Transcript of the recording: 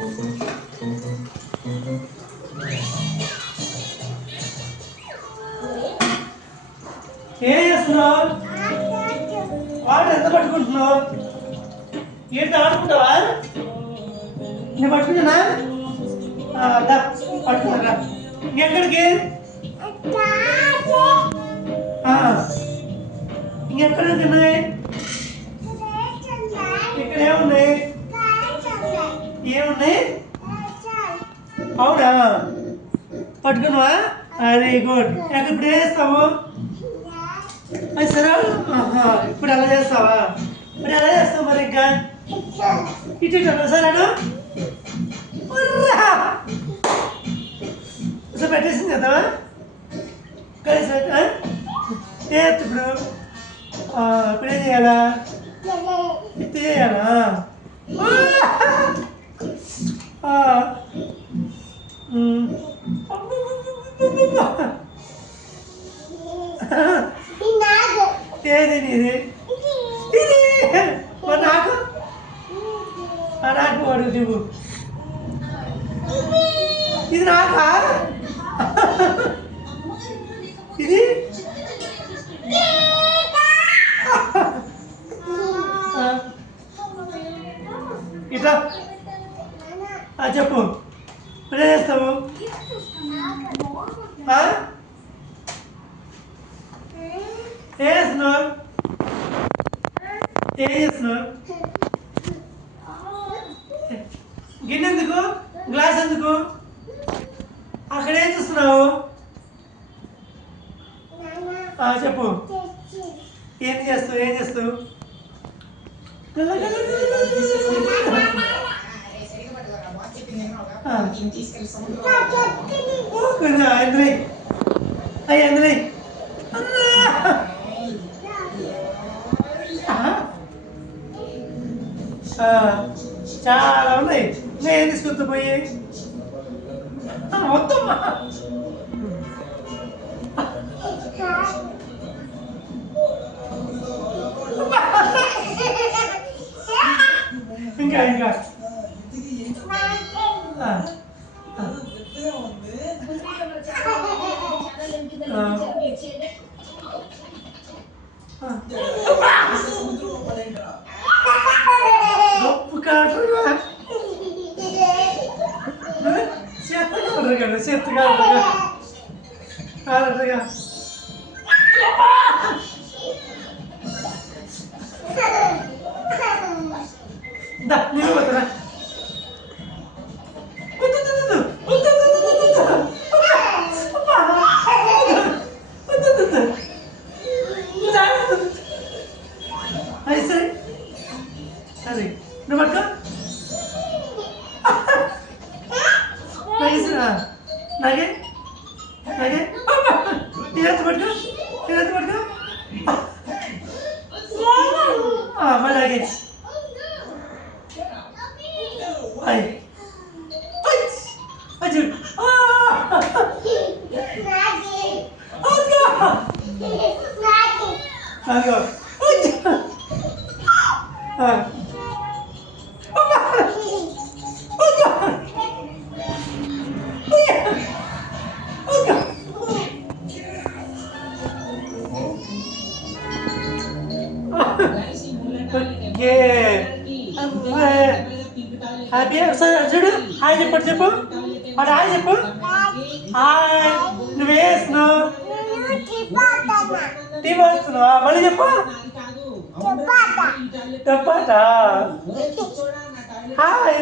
ఏం చేస్తున్నావు? వాటర్ ఎంత పట్టుకుంటున్నావు? ఏంటి ఆడుకుంటావా? నేను పట్టుకుంటున్నా పట్టుకున్నారా? ఇంకెక్కడికి? ఇంకెక్కడికి ఉన్నాయి? ఇక్కడ ఏమున్నాయి? ఏమున్నాయి? అవునా? పట్టుకున్నావా? Very good. ఇప్పుడు ఏం చేస్తావు? అది సరే. ఇప్పుడు ఎలా చేస్తావా? మరి ఎలా చేస్తావు? మరి ఇంకా ఇటు సరేనా? పెట్టేసింది కదా కలిసి ఇప్పుడు ఇప్పుడు ఏం చేయాలా? ఇది చేయాలా? ఏది నీది? ఇది నాకు నాకు వాడు నువ్వు ఇది నాకా? ఇది ఇట్లా చెప్పు. ఇప్పుడు ఏం చేస్తావు? ఏం చేస్తున్నావు? ఏం చేస్తున్నావు? గిన్నె ఎందుకు? గ్లాస్ ఎందుకు? అక్కడ ఏం చూస్తున్నావు? చెప్పు. ఏం చేస్తావు? ఏం చేస్తావు? చాలా ఉన్నాయి. నేను తీసుకొస్తా పోయి మొత్తం ఇంకా ఇంకా గొప్ప కాటుగా చెత్తగా కాదటగా నేను పోతారా? సరే సరే నువ్వు పట్టుకో. నాగే నాగే తీరత్తు పట్టుకో. తీరత్తు పట్టుకో. మళ్ళీ నాగే చూడు. హ్యాపీ చూడు. హాయ్ చెప్పండి. చెప్పు వాడు హాయ్ చెప్పు. హాయ్. నువ్వేస్తున్నావు? టీ వస్తున్నావా? మళ్ళీ చెప్పు. చెప్పట హాయ్.